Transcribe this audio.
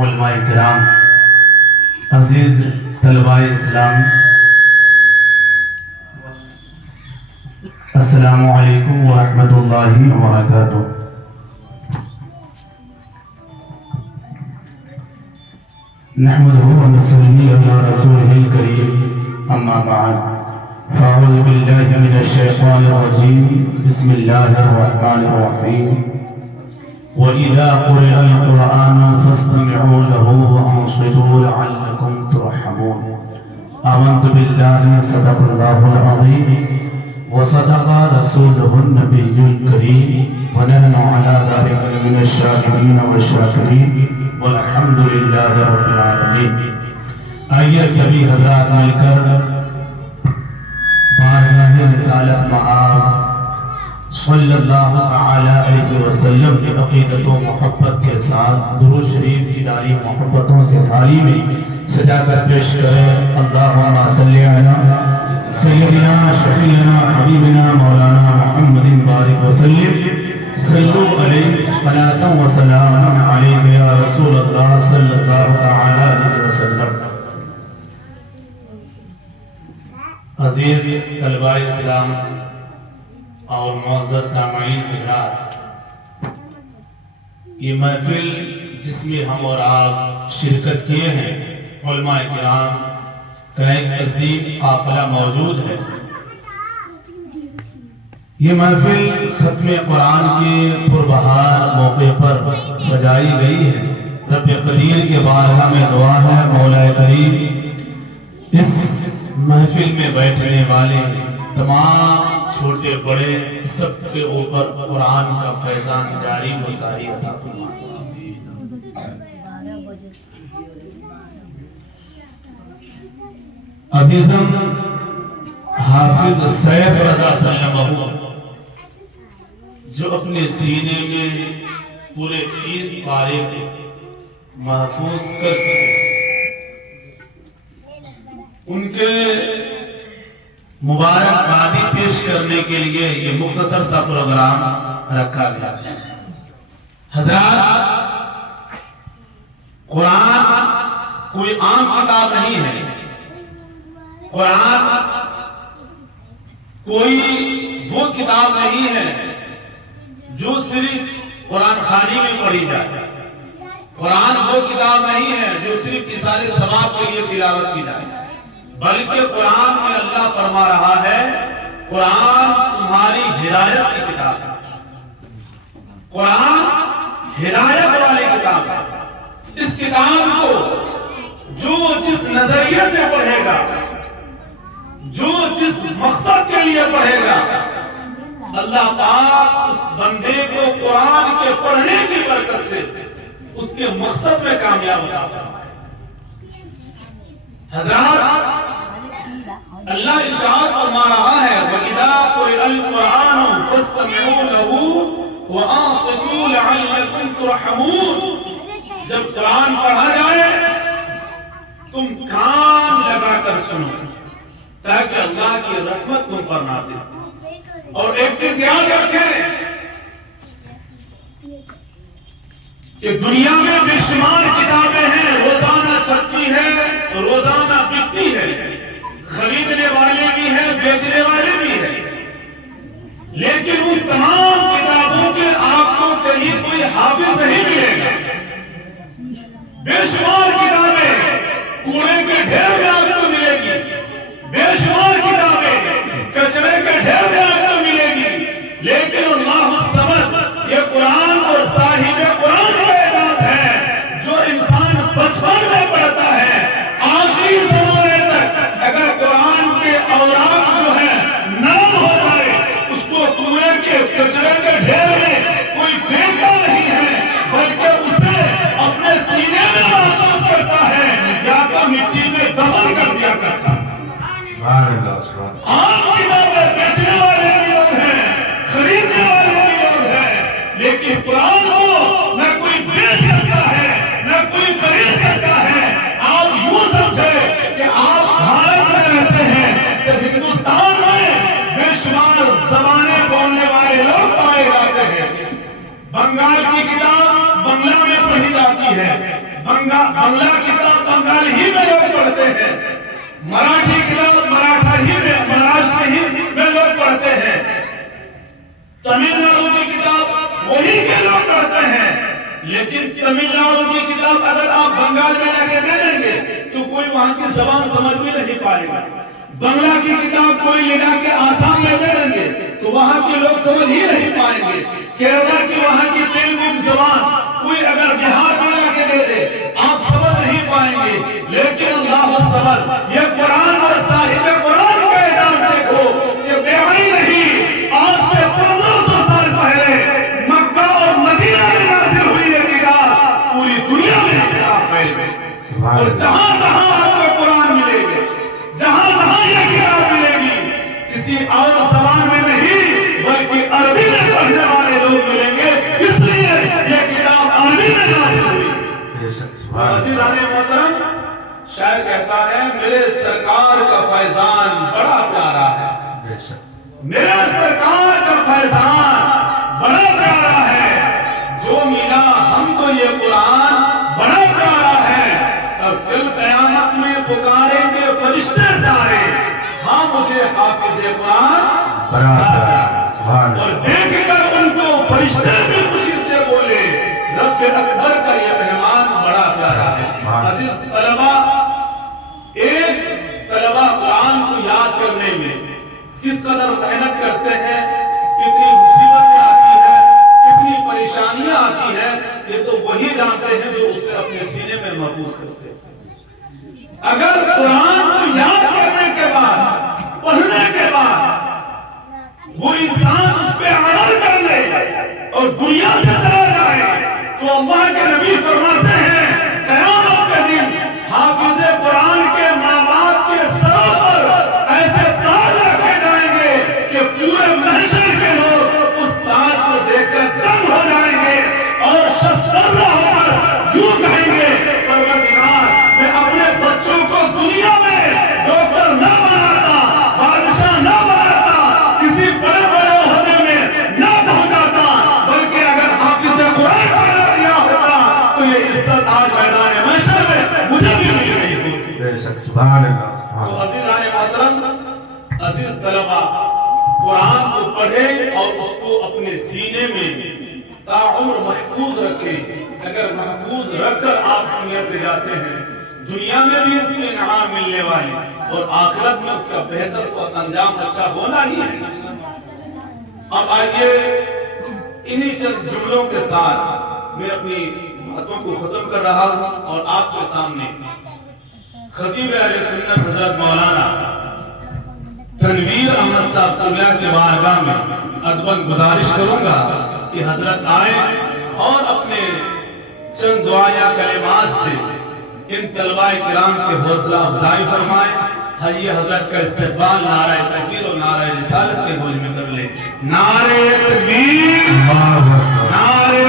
علماء کرام، عزیز طلباء اسلام، السلام علیکم ورحمۃ اللہ وبرکاتہ۔ نحمده ونصلي على رسوله الكريم، أما بعد، فأعوذ بالله من الشيطان الرجيم، بسم الله الرحمن الرحيم، وإذا قرئ القرآن فاستمعوا له وأنصتوا لعلكم ترحمون۔ آمنت بالله صدق الله العظيم وصدق رسوله النبي الكريم، ونحن على ذلك من الشاهدين والشاكرين، والحمد للہ رب العالمین۔ آئیے سبھی حضرات مل کر بارگاہ رسالت مآب صلی اللہ تعالی علیہ وسلم کی عقیدت و محبت کے ساتھ درود شریف کی داری محبتوں کے تھالی میں سجا کر پیش کریں۔ اللہم صلی علی سیدنا شفیعنا حبیبنا مولانا محمد بارک وسلم، صلو علیہ صلاۃ و سلام علیہ یا رسول اللہ صلی اللہ تعالی علیہ وسلم۔ عزیز طلباء اسلام اور معزز سامعین حضرات، یہ محفل جس میں ہم اور آپ شرکت کیے ہیں، علماء کرام کا ایک عظیم قافلہ موجود ہے۔ یہ محفل ختم قرآن کے پربہار موقع پر سجائی گئی ہے۔ رب قدیر کے بارگاہ میں دعا ہے، مولا کریم اس محفل میں بیٹھنے والے تمام چھوٹے بڑے سب کے اوپر قرآن کا فیضان جاری و ساری عطا فرمائے۔ عزیزم، حافظ سیف رضا سلمہ جو اپنے سینے میں پورے 30 پارے محفوظ کر چکے، ان کے مبارکبادی پیش کرنے کے لیے یہ مختصر سا پروگرام رکھا گیا ہے۔ حضرات، قرآن کوئی عام کتاب نہیں ہے۔ قرآن کوئی وہ کتاب نہیں ہے جو صرف قرآن خوانی میں پڑھی جائے۔ قرآن وہ کتاب نہیں ہے جو صرف اثار ثواب کے لیے تلاوت کی جائے، بلکہ قرآن میں اللہ فرما رہا ہے، قرآن تمہاری ہدایت کی کتاب ہے۔ قرآن ہدایت والی کتاب ہے۔ اس کتاب کو جو جس نظریے سے پڑھے گا، جو جس مقصد کے لیے پڑھے گا، اللہ پاک اس بندے کو قرآن کے پڑھنے کی برکت سے اس کے مقصد میں کامیاب ہوگا۔ حضرات، اللہ ارشاد فرما رہا ہے، وَإِذَا قُرِئَ الْقُرْآنُ فَاسْتَمِعُوا لَهُ وَأَنصِتُوا لَعَلَّكُمْ تُرْحَمُونَ۔ جب قرآن پڑھا جائے تم کان لگا کر سنو تاکہ اللہ کی رحمت تم پر نازل ہو۔ اور ایک چیز یاد رکھیں کہ دنیا میں بے شمار کتابیں ہیں، روزانہ چھپتی ہے، روزانہ بکتی ہے، خریدنے والے بھی ہیں، بیچنے والے بھی ہیں، لیکن ان تمام کتابوں کے آپ کو کہیں کوئی حافظ نہیں ملے گا۔ بے شمار کتابیں کوڑے کے ڈھیر میں آپ کو ملے گی، بے شمار کتابیں کچرے کے ڈھیر میں آپ کو ملے گی، لیکن اللہ الصمد، یہ قرآن اور صاحب قرآن کا اعزاز ہے، جو انسان بچپن میں پڑھتا ہے، آخری زمانے تک اگر قرآن کے اوراق جو ہے نرم ہو جائے، اس کو کوڑے کے کچرے کے ڈھیر میں کوئی پھینکتا نہیں ہے، بلکہ اسے اپنے سینے میں بنگلہ کتاب بنگال ہی میں لوگ پڑھتے ہیں، مراٹھی کتاب مراٹھا ہی میں مہاراشٹر ہی میں لوگ پڑھتے ہیں، تمل ناڈو کی کتاب وہی کے لوگ پڑھتے ہیں۔ لیکن تمل ناڈو کی کتاب اگر آپ بنگال میں جا کے دے دیں گے تو کوئی وہاں کی زبان سمجھ بھی نہیں پائے گا۔ بنگلہ کی کتاب کوئی لے جا کے آسام میں دے دیں گے تو وہاں کے لوگ سمجھ ہی نہیں پائیں گے۔ کیرلا کی وہاں کی تیلگو زبان کوئی اگر بہار میں لا کے دے دے آپ سمجھ نہیں پائیں گے۔ لیکن اللہ الصمد، یہ قرآن اور صاحب قرآن کا اعزاز دیکھو کہ بیعی نہیں، آج سے 1500 سال پہلے مکہ اور مدینہ میں نازل ہوئی یہ کتاب پوری دنیا میں انتشار پھیل گئی، اور جہاں جہاں آپ کو قرآن ملے گا، جہاں جہاں یہ کتاب ملے گی، کسی اور زبان میں نہیں بلکہ عربی میں پڑھنے والے لوگ ملیں گے، اس لیے یہ کتاب عربی میں نازل ہوئی۔ عزیزان محترم، شاعر کہتا ہے میرے سرکار کا فیضان بڑا پیارا ہے، میرے سرکار کا فیضان بڑا پیارا ہے، جو ملا ہم کو یہ قرآن بڑا پیارا ہے۔ اب کل قیامت میں پکاریں گے فرشتے سارے، ہاں مجھے حافظ قرآن بڑا پیارا، اور دیکھ کر ان کو فرشتے بھی خوشی سے بولے رب اکبر کا یہ مہمان بڑا پیارا ہے۔ عزیز طلبہ، ایک طلبہ قرآن کو یاد کرنے میں کس قدر محنت کرتے ہیں، کتنی مصیبتیں آتی ہیں، کتنی پریشانیاں آتی ہیں، یہ تو وہی جانتے ہیں جو اسے اپنے سینے میں محفوظ کرتے ہیں۔ اگر قرآن کو یاد کرنے کے بعد، پڑھنے کے بعد وہ انسان اس پہ عمل کر لے اور دنیا سے چلا جائے تو اللہ کے نبی فرماتے ہیں قیامت کے دن حافظ قرآن کے ماں باپ کے سر پر ایسے تاج رکھے جائیں گے کہ پورے محشر کے لوگ اس تاج کو دیکھ کر دم ہو جائیں گے اور شسترہ ہو کر یوں کہیں گے پروردگار، میں اپنے بچوں کو دنیا میں ڈاکٹر نہ بناتا، بادشاہ نہ بناتا، کسی بڑے بڑے عہدے میں نہ پہنچاتا، بلکہ اگر حافظ قرآن بنا دیا ہوتا تو یہ عزت آج میدان محشر میں مجھے بھی مل گئی ہوتی۔ بے شک، سبحان اللہ۔ تو عزیزان محترم، عزیز طلبہ، قرآن کو پڑھیں اور اس کو اپنے سینے میں تاعمر محفوظ رکھیں۔ اگر محفوظ رکھ کر آپ دنیا سے جاتے ہیں، دنیا میں بھی اس کے انعام ملنے والے اور آخرت میں اس کا بہتر انجام اچھا ہونا ہی ہے۔ اب آئیے انہی چند جملوں کے ساتھ میں اپنی باتوں کو ختم کر رہا ہوں اور آپ کے سامنے خطیب اہل سنت حضرت مولانا تنویر احمد صاحب قبلہ کے بارگاہ میں ادباً گزارش کروں گا کہ حضرت آئیں اور اپنے چند دعایا کلمات سے ان طلباء کرام کے حوصلہ افزائی فرمائیں۔ حجی حضرت کا استقبال نعرہ تکبیر اور نعرہ رسالت کے گوش میں کر لیں۔ نعرہ تکبیر، نعرہ